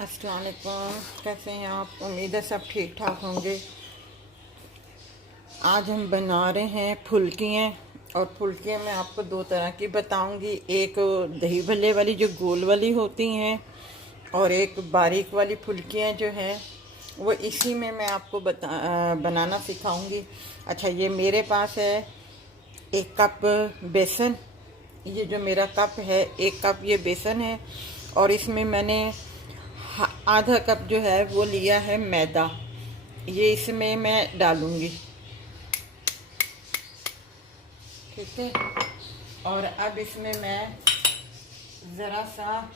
अस्सलाम वालेकुम। कैसे हैं आप? उम्मीद है सब ठीक ठाक होंगे। आज हम बना रहे हैं फुल्कियाँ। और फुल्कियाँ मैं आपको दो तरह की बताऊंगी। एक दही भल्ले वाली जो गोल वाली होती हैं, और एक बारीक वाली फुल्कियाँ जो हैं वो इसी में मैं आपको बनाना सिखाऊंगी। अच्छा, ये मेरे पास है 1 कप बेसन। ये जो मेरा कप है 1 कप ये बेसन है। और इसमें मैंने आधा कप जो है वो लिया है मैदा। ये इसमें मैं डालूंगी, ठीक है। और अब इसमें मैं ज़रा सा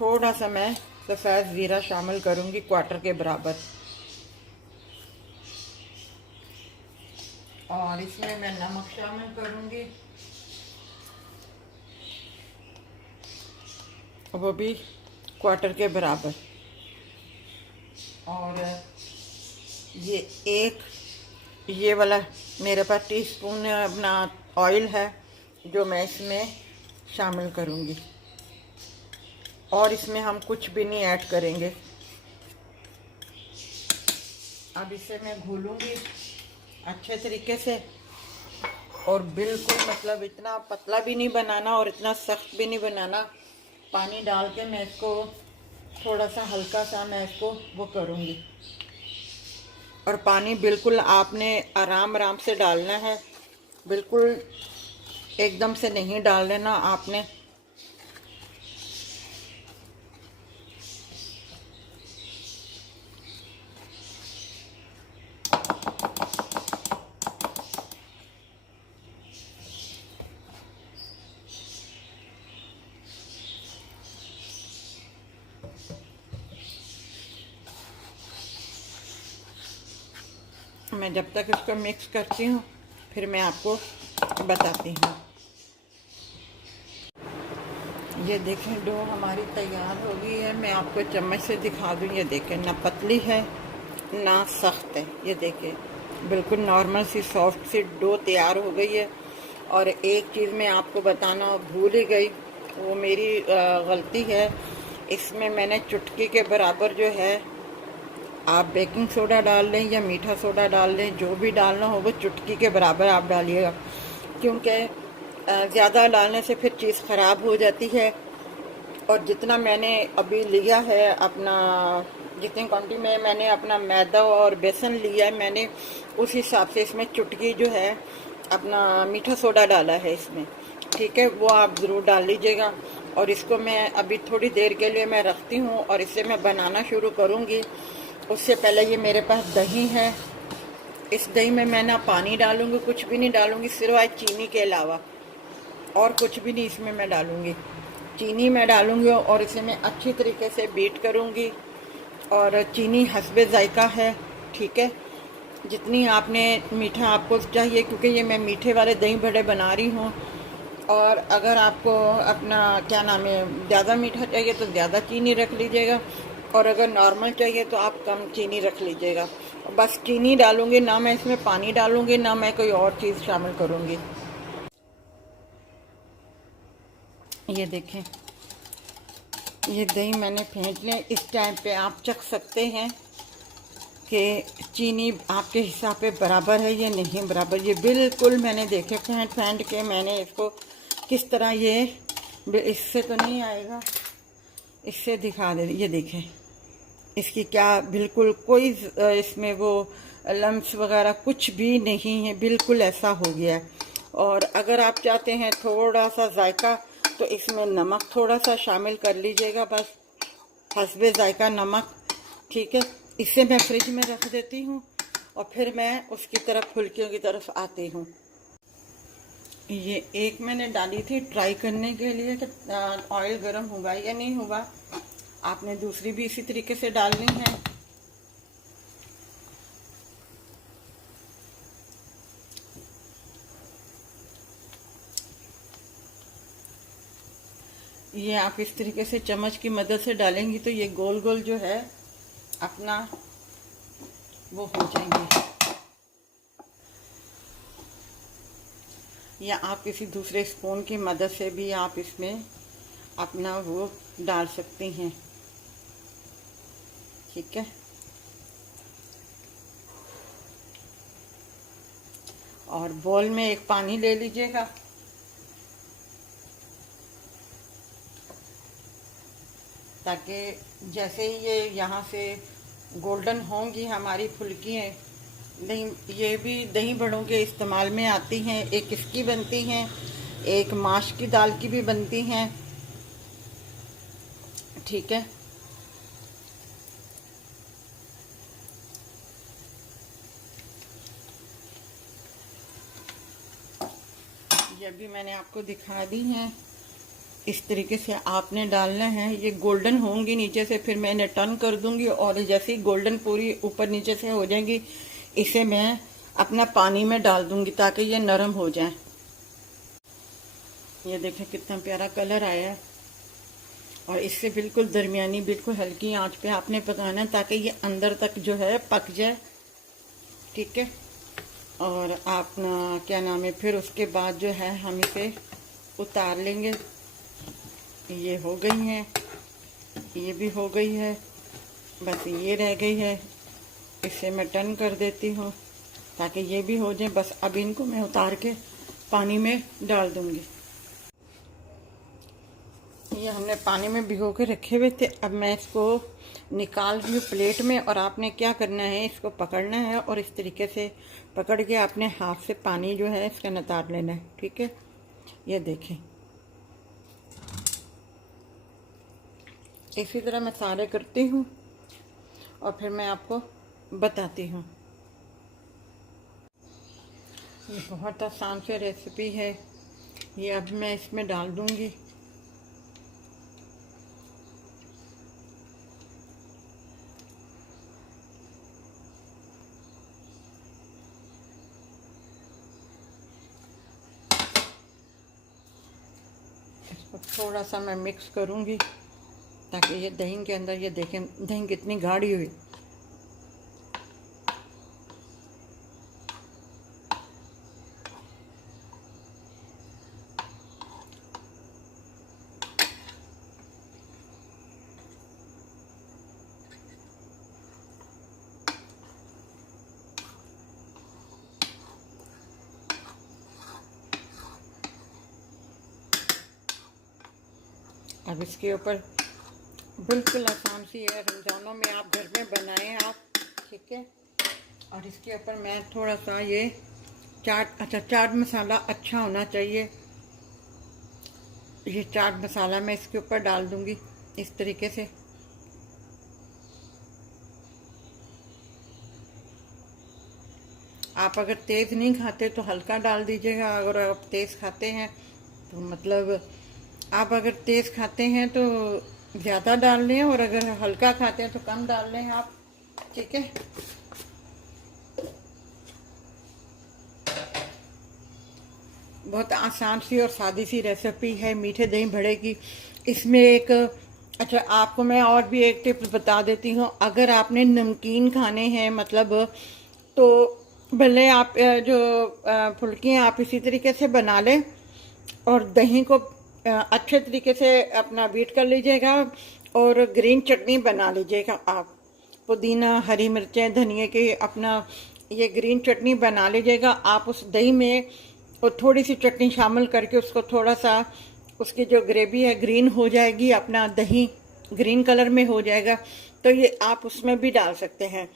थोड़ा सा मैं सफ़ेद ज़ीरा शामिल करूंगी, 1/4 के बराबर। और इसमें मैं नमक शामिल करूंगी, वो भी 1/4 के बराबर। और ये वाला मेरे पास टीस्पून अपना ऑयल है जो मैं इसमें शामिल करूंगी। और इसमें हम कुछ भी नहीं ऐड करेंगे। अब इसे मैं घोलूंगी अच्छे तरीके से। और बिल्कुल मतलब इतना पतला भी नहीं बनाना और इतना सख्त भी नहीं बनाना। पानी डाल के मैं इसको थोड़ा सा हल्का सा मैं इसको वो करूँगी। और पानी बिल्कुल आपने आराम आराम से डालना है, बिल्कुल एकदम से नहीं डाल देना आपने। मैं जब तक इसको मिक्स करती हूँ फिर मैं आपको बताती हूँ। ये देखें, डो हमारी तैयार हो गई है। मैं आपको चम्मच से दिखा दूँ। ये देखें, ना पतली है ना सख्त है। ये देखें बिल्कुल नॉर्मल सी सॉफ्ट सी डो तैयार हो गई है। और एक चीज़ मैं आपको बताना भूल ही गई, वो मेरी गलती है। इसमें मैंने चुटकी के बराबर जो है, आप बेकिंग सोडा डाल लें या मीठा सोडा डाल लें, जो भी डालना हो वो चुटकी के बराबर आप डालिएगा। क्योंकि ज़्यादा डालने से फिर चीज़ ख़राब हो जाती है। और जितना मैंने अभी लिया है अपना, जितनी क्वांटिटी में मैंने अपना मैदा और बेसन लिया है, मैंने उस हिसाब से इसमें चुटकी जो है अपना मीठा सोडा डाला है इसमें, ठीक है। वो आप ज़रूर डाल लीजिएगा। और इसको मैं अभी थोड़ी देर के लिए मैं रखती हूँ और इसे मैं बनाना शुरू करूँगी। उससे पहले ये मेरे पास दही है। इस दही में मैं ना पानी डालूँगी, कुछ भी नहीं डालूँगी, सिवाय चीनी के अलावा और कुछ भी नहीं इसमें मैं डालूँगी। चीनी मैं डालूँगी और इसे मैं अच्छी तरीके से बीट करूँगी। और चीनी हस्बे जायका है, ठीक है। जितनी आपने मीठा आपको चाहिए, क्योंकि ये मैं मीठे वाले दही बड़े बना रही हूँ। और अगर आपको अपना क्या नाम है ज़्यादा मीठा चाहिए तो ज़्यादा चीनी रख लीजिएगा, और अगर नॉर्मल चाहिए तो आप कम चीनी रख लीजिएगा। बस चीनी डालूँगी, ना मैं इसमें पानी डालूँगी, ना मैं कोई और चीज़ शामिल करूँगी। ये देखें, ये दही मैंने फेंट लिया। इस टाइम पे आप चख सकते हैं कि चीनी आपके हिसाब पे बराबर है या नहीं बराबर। ये बिल्कुल मैंने देखे फेंट फेंट के मैंने इसको किस तरह, ये इससे तो नहीं आएगा, इससे दिखा दे। ये देखें इसकी क्या, बिल्कुल कोई इसमें वो लम्स वगैरह कुछ भी नहीं है, बिल्कुल ऐसा हो गया है। और अगर आप चाहते हैं थोड़ा सा जायका, तो इसमें नमक थोड़ा सा शामिल कर लीजिएगा, बस हस्बे जायका नमक, ठीक है। इसे मैं फ्रिज में रख देती हूँ और फिर मैं उसकी तरफ फुल्कियों की तरफ आती हूँ। ये एक मैंने डाली थी ट्राई करने के लिए कि ऑयल गर्म होगा या नहीं होगा। आपने दूसरी भी इसी तरीके से डालनी है। ये आप इस तरीके से चम्मच की मदद से डालेंगी तो ये गोल गोल जो है अपना वो हो जाएंगे। या आप किसी दूसरे स्पून की मदद से भी आप इसमें अपना वो डाल सकती हैं। ठीक है, और बॉल में एक पानी ले लीजिएगा। ताकि जैसे ही ये यहाँ से गोल्डन होंगी हमारी फुल्कियाँ, दही, ये भी दही बड़ों के इस्तेमाल में आती हैं। एक इसकी बनती हैं, एक माश की दाल की भी बनती हैं। ठीक है, ये भी मैंने आपको दिखा दी हैं। इस तरीके से आपने डालना है। ये गोल्डन होंगी नीचे से, फिर मैं इन्हें टर्न कर दूंगी और जैसे ही गोल्डन पूरी ऊपर नीचे से हो जाएंगी, इसे मैं अपना पानी में डाल दूंगी ताकि ये नरम हो जाए। ये देखें कितना प्यारा कलर आया है। और इससे बिल्कुल दरमियानी, बिल्कुल हल्की आंच पे आपने पकाना है ताकि ये अंदर तक जो है पक जाए। ठीक है, और आप क्या नाम है, फिर उसके बाद जो है हम इसे उतार लेंगे। ये हो गई है, ये भी हो गई है, बस ये रह गई है। इसे मैं टर्न कर देती हूँ ताकि ये भी हो जाए। बस अब इनको मैं उतार के पानी में डाल दूंगी। ये हमने पानी में भिगो के रखे हुए थे। अब मैं इसको निकाल रही हूँ प्लेट में। और आपने क्या करना है, इसको पकड़ना है और इस तरीके से पकड़ के अपने हाथ से पानी जो है इसका नितार लेना है। ठीक है, ये देखें, इसी तरह मैं सारे करती हूँ और फिर मैं आपको बताती हूँ। ये बहुत आसान से रेसिपी है। ये अब मैं इसमें डाल दूँगी। इसको थोड़ा सा मैं मिक्स करूँगी ताकि ये दही के अंदर, ये देखें दही कितनी गाढ़ी हुई। अब इसके ऊपर बिल्कुल आसान सी है, रमज़ानों में आप घर में बनाएं आप। ठीक है, और इसके ऊपर मैं थोड़ा सा ये चाट मसाला अच्छा होना चाहिए। ये चाट मसाला मैं इसके ऊपर डाल दूंगी इस तरीके से। आप अगर तेज़ नहीं खाते तो हल्का डाल दीजिएगा। अगर आप तेज़ खाते हैं तो मतलब आप अगर तेज़ खाते हैं तो ज़्यादा डाल लें, और अगर हल्का खाते हैं तो कम डाल लें आप। ठीक है, बहुत आसान सी और सादी सी रेसिपी है मीठे दही बड़े की। इसमें एक अच्छा, आपको मैं और भी एक टिप्स बता देती हूँ। अगर आपने नमकीन खाने हैं मतलब, तो भले आप जो फुल्कियाँ आप इसी तरीके से बना लें और दही को अच्छे तरीके से अपना बीट कर लीजिएगा और ग्रीन चटनी बना लीजिएगा। आप पुदीना, हरी मिर्चें, धनिए की अपना ये ग्रीन चटनी बना लीजिएगा। आप उस दही में और थोड़ी सी चटनी शामिल करके उसको थोड़ा सा, उसकी जो ग्रेवी है ग्रीन हो जाएगी, अपना दही ग्रीन कलर में हो जाएगा, तो ये आप उसमें भी डाल सकते हैं।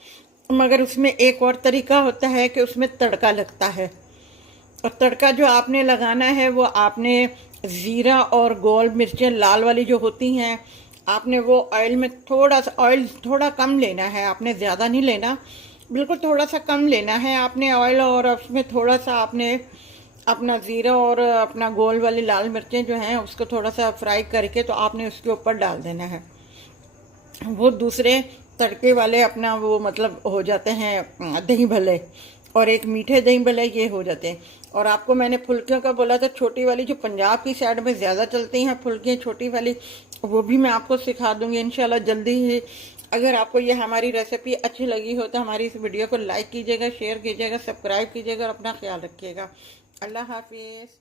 मगर उसमें एक और तरीका होता है कि उसमें तड़का लगता है, और तड़का जो आपने लगाना है वो आपने ज़ीरा और गोल मिर्चें लाल वाली जो होती हैं, आपने वो ऑयल में थोड़ा सा, ऑयल थोड़ा कम लेना है आपने, ज़्यादा नहीं लेना, बिल्कुल थोड़ा सा कम लेना है आपने ऑयल। और उसमें थोड़ा सा आपने अपना ज़ीरा और अपना गोल वाली लाल मिर्चें जो हैं उसको थोड़ा सा फ्राई करके तो आपने उसके ऊपर डाल देना है। वो दूसरे तड़के वाले अपना वो मतलब हो जाते हैं दही भल्ले, और एक मीठे दही भल्ले ये हो जाते हैं। और आपको मैंने फुल्कियों का बोला था, छोटी वाली जो पंजाब की साइड में ज़्यादा चलती हैं फुल्कियाँ छोटी वाली, वो भी मैं आपको सिखा दूंगी इंशाल्लाह जल्दी ही। अगर आपको ये हमारी रेसिपी अच्छी लगी हो तो हमारी इस वीडियो को लाइक कीजिएगा, शेयर कीजिएगा, सब्सक्राइब कीजिएगा और अपना ख्याल रखिएगा। अल्लाह हाफिज़।